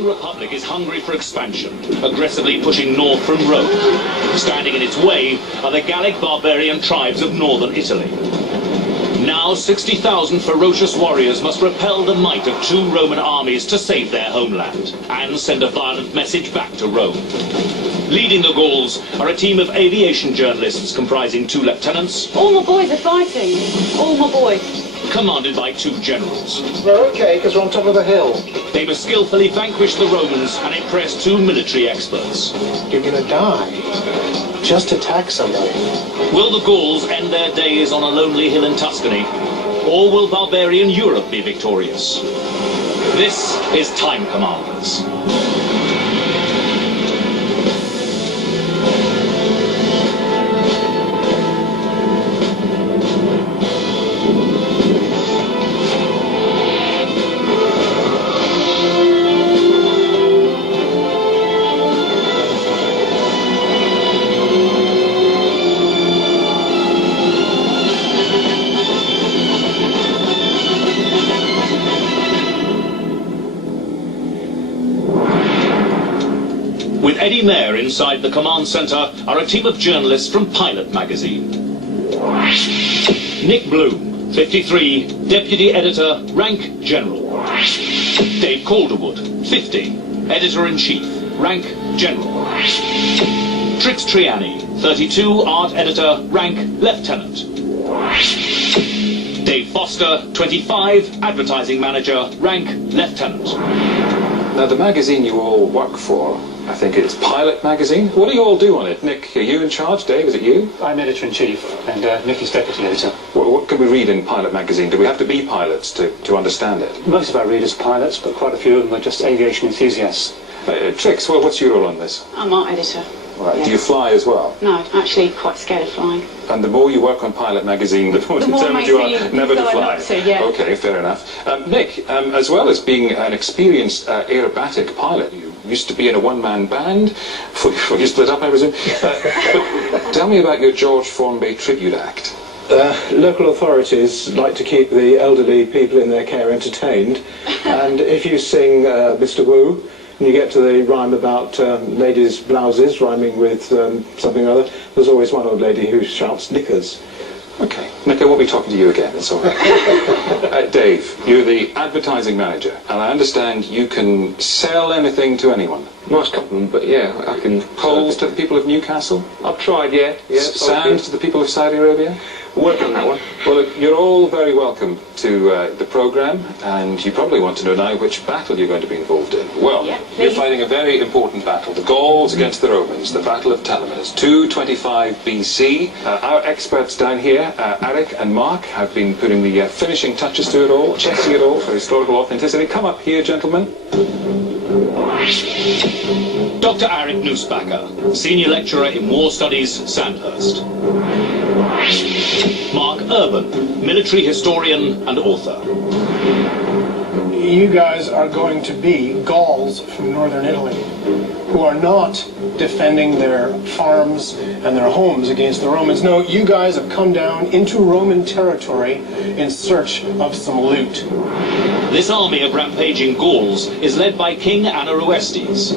The Republic is hungry for expansion, aggressively pushing north from Rome. Standing in its way are the Gallic barbarian tribes of northern Italy. Now 60,000 ferocious warriors must repel the might of two Roman armies to save their homeland and send a violent message back to Rome. Leading the Gauls are a team of aviation journalists comprising 2 lieutenants. All my boys are fighting. All my boys. Commanded by 2 generals. We're okay because we're on top of the hill. They must skillfully vanquish the Romans and impress 2 military experts. You're gonna die. Just attack somebody. Will the Gauls end their days on a lonely hill in Tuscany, or will barbarian Europe be victorious? This is Time Commanders. With Eddie Mayer inside the command centre are a team of journalists from Pilot magazine. Nick Bloom, 53, deputy editor, rank general. Dave Calderwood, 50, editor-in-chief, rank general. Trix Triani, 32, art editor, rank lieutenant. Dave Foster, 25, advertising manager, rank lieutenant. Now, the magazine you all work for, I think it's Pilot magazine. What do you all do on it? Nick, are you in charge? Dave, is it you? I'm editor-in-chief, and Nick is deputy editor. What can we read in Pilot magazine? Do we have to be pilots to understand it? Most of our readers are pilots, but quite a few of them are just aviation enthusiasts. Trix, well, what's your role on this? I'm art editor. Right. Yeah. Do you fly as well? No, I'm actually quite scared of flying. And the more you work on Pilot magazine, the more determined you are never to fly. Not to, yeah. Okay, fair enough. Nick, as well as being an experienced aerobatic pilot, you used to be in a one-man band before you split up, I presume. But tell me about your George Formby tribute act. Local authorities like to keep the elderly people in their care entertained, and if you sing Mr. Wu, and you get to the rhyme about ladies' blouses rhyming with something or other, there's always one old lady who shouts knickers. Okay, Nick, I won't be talking to you again, it's all right. Dave, you're the advertising manager, and I understand you can sell anything to anyone. Nice compliment, but yeah, I can... Poles to the people of Newcastle? I've tried, yeah. Sand to the people of Saudi Arabia? Working on that one. Well, look, you're all very welcome to the programme, and you probably want to know now which battle you're going to be involved in. Well, you're fighting a very important battle. The Gauls against the Romans, the Battle of Telamon. It's 225 BC. Our experts down here, Eric and Mark, have been putting the finishing touches to it all, checking it all for historical authenticity. Come up here, gentlemen. Dr. Eric Nussbacher, senior lecturer in war studies, Sandhurst. Mark Urban, military historian and author. You guys are going to be Gauls from northern Italy who are not defending their farms and their homes against the Romans. No, you guys have come down into Roman territory in search of some loot. This army of rampaging Gauls is led by King Anaruestes.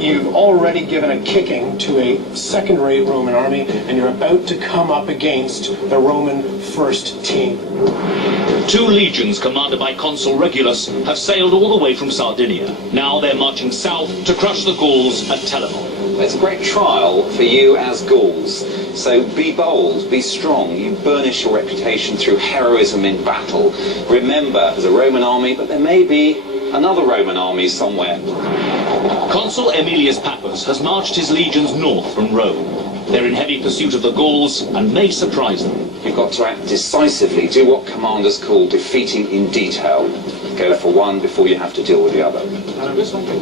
You've already given a kicking to a second-rate Roman army, and you're about to come up against the Roman first team. 2 legions commanded by consul Regulus have sailed all the way from Sardinia. Now they're marching south to crush the Gauls at Telamon. It's a great trial for you as Gauls. So be bold, be strong. You burnish your reputation through heroism in battle. Remember, there's a Roman army, but there may be another Roman army somewhere. Consul Aemilius Papus has marched his legions north from Rome. They're in heavy pursuit of the Gauls and may surprise them. You've got to act decisively. Do what commanders call defeating in detail. Go for one before you have to deal with the other.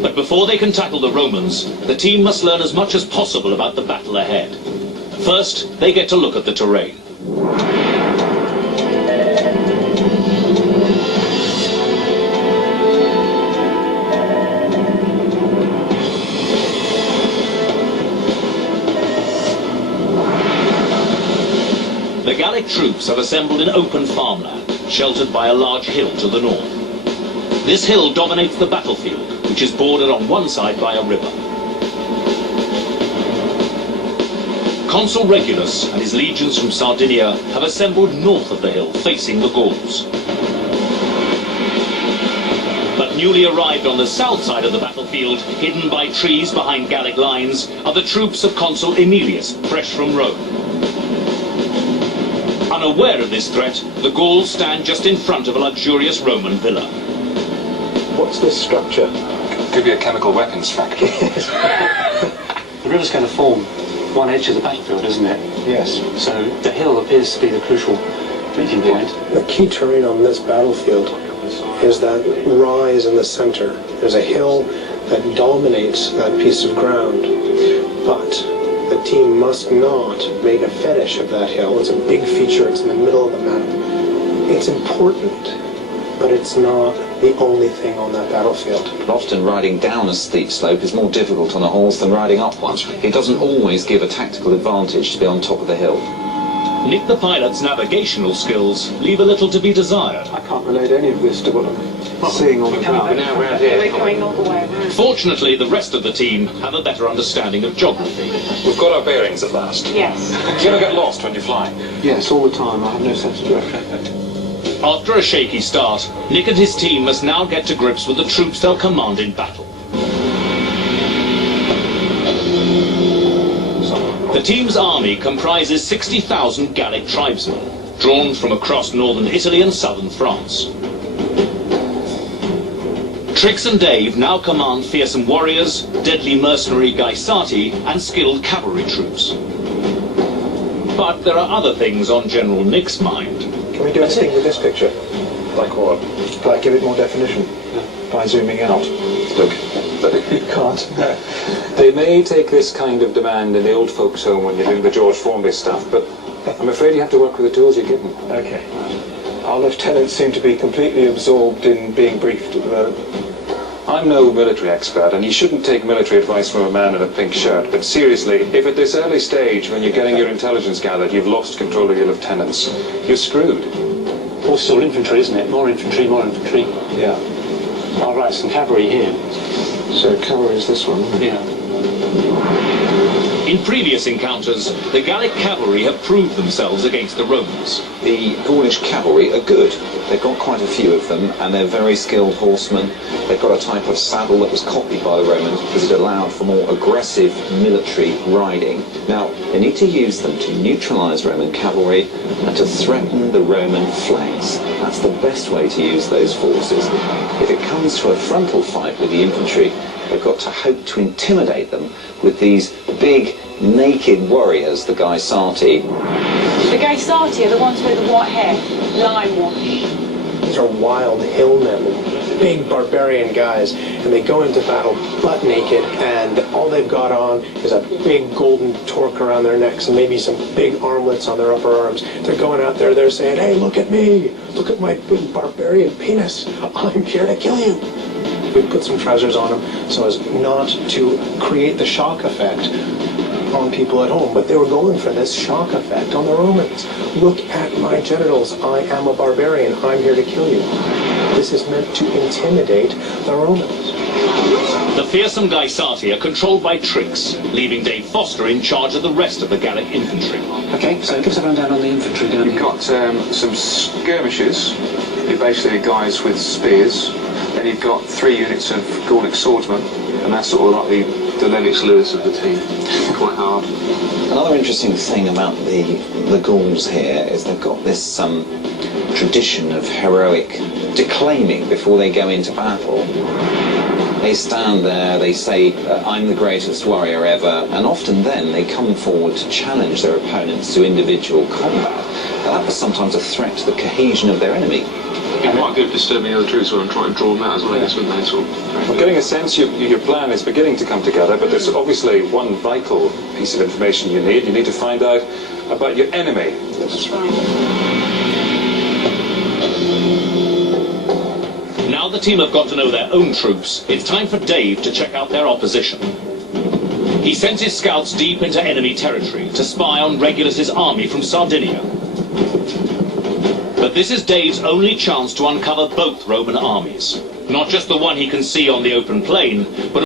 But before they can tackle the Romans, the team must learn as much as possible about the battle ahead. First, they get to look at the terrain. The Gallic troops have assembled in open farmland, sheltered by a large hill to the north. This hill dominates the battlefield, which is bordered on one side by a river. Consul Regulus and his legions from Sardinia have assembled north of the hill, facing the Gauls. But newly arrived on the south side of the battlefield, hidden by trees behind Gallic lines, are the troops of Consul Aemilius, fresh from Rome. Unaware of this threat, the Gauls stand just in front of a luxurious Roman villa. What's this structure? Could be a chemical weapons factory. The river's going to form one edge of the battlefield, isn't it? Yes. So the hill appears to be the crucial meeting point. The key terrain on this battlefield is that rise in the center. There's a hill that dominates that piece of ground, but the team must not make a fetish of that hill. It's a big feature. It's in the middle of the map. It's important, but it's not the only thing on that battlefield. Often riding down a steep slope is more difficult on a horse than riding up one. It doesn't always give a tactical advantage to be on top of the hill. Nick the pilot's navigational skills leave a little to be desired. I can't relate any of this to what I'm seeing on the ground. Now we're out here. We're going all the way around. Fortunately, the rest of the team have a better understanding of geography. We've got our bearings at last. Yes. Do you ever get lost when you fly? Yes, all the time. I have no sense of direction. After a shaky start, Nick and his team must now get to grips with the troops they'll command in battle. The team's army comprises 60,000 Gallic tribesmen, drawn from across northern Italy and southern France. Trix and Dave now command fearsome warriors, deadly mercenary Gaisati, and skilled cavalry troops. But there are other things on General Nick's mind. Can we do anything with this picture? Like what? Like give it more definition by zooming out? Look, You can't. they may take this kind of demand in the old folks' home when you're doing the George Formby stuff, but I'm afraid you have to work with the tools you're given. Okay. Our lieutenants seem to be completely absorbed in being briefed at the moment. I'm no military expert, and you shouldn't take military advice from a man in a pink shirt, but seriously, if at this early stage, when you're getting your intelligence gathered, you've lost control of your lieutenants, you're screwed. Or still infantry, isn't it? More infantry, more infantry. Yeah. All right, some cavalry here. So cavalry is this one. Yeah. In previous encounters, the Gallic cavalry have proved themselves against the Romans. The Gaulish cavalry are good. They've got quite a few of them, and they're very skilled horsemen. They've got a type of saddle that was copied by the Romans because it allowed for more aggressive military riding. Now, they need to use them to neutralise Roman cavalry and to threaten the Roman flanks. That's the best way to use those forces. If it comes to a frontal fight with the infantry, they've got to hope to intimidate them with these big, naked warriors, the Gaisati. The Gaisati are the ones with the white hair, lime wash. These are wild hillmen, big barbarian guys, and they go into battle butt naked, and all they've got on is a big golden torque around their necks and maybe some big armlets on their upper arms. They're going out there, they're saying, hey, look at me, look at my big barbarian penis, I'm here to kill you. We put some trousers on them so as not to create the shock effect on people at home, but they were going for this shock effect on the Romans. Look at my genitals, I am a barbarian, I'm here to kill you. This is meant to intimidate the Romans. The fearsome Gaisati are controlled by Trix, leaving Dave Foster in charge of the rest of the Gallic infantry. Okay, so give us a rundown on the infantry down You've here. got some skirmishers. You're basically guys with spears. Then you've got 3 units of Gaulic swordsmen, and that's sort of like the Lennox Lewis of the team. Quite hard. Another interesting thing about the Gauls here is they've got this tradition of heroic declaiming before they go into battle. They stand there, they say, I'm the greatest warrior ever, and often then they come forward to challenge their opponents to individual combat. Now, that was sometimes a threat to the cohesion of their enemy. It'd be quite good disturbing the other troops when I'm trying to draw them out as well, I guess, wouldn't they? Sort of. I'm getting a sense your plan is beginning to come together, but there's obviously one vital piece of information you need. You need to find out about your enemy. That's right. Now the team have got to know their own troops, it's time for Dave to check out their opposition. He sends his scouts deep into enemy territory to spy on Regulus's army from Sardinia. But this is Dave's only chance to uncover both Roman armies. Not just the one he can see on the open plain, but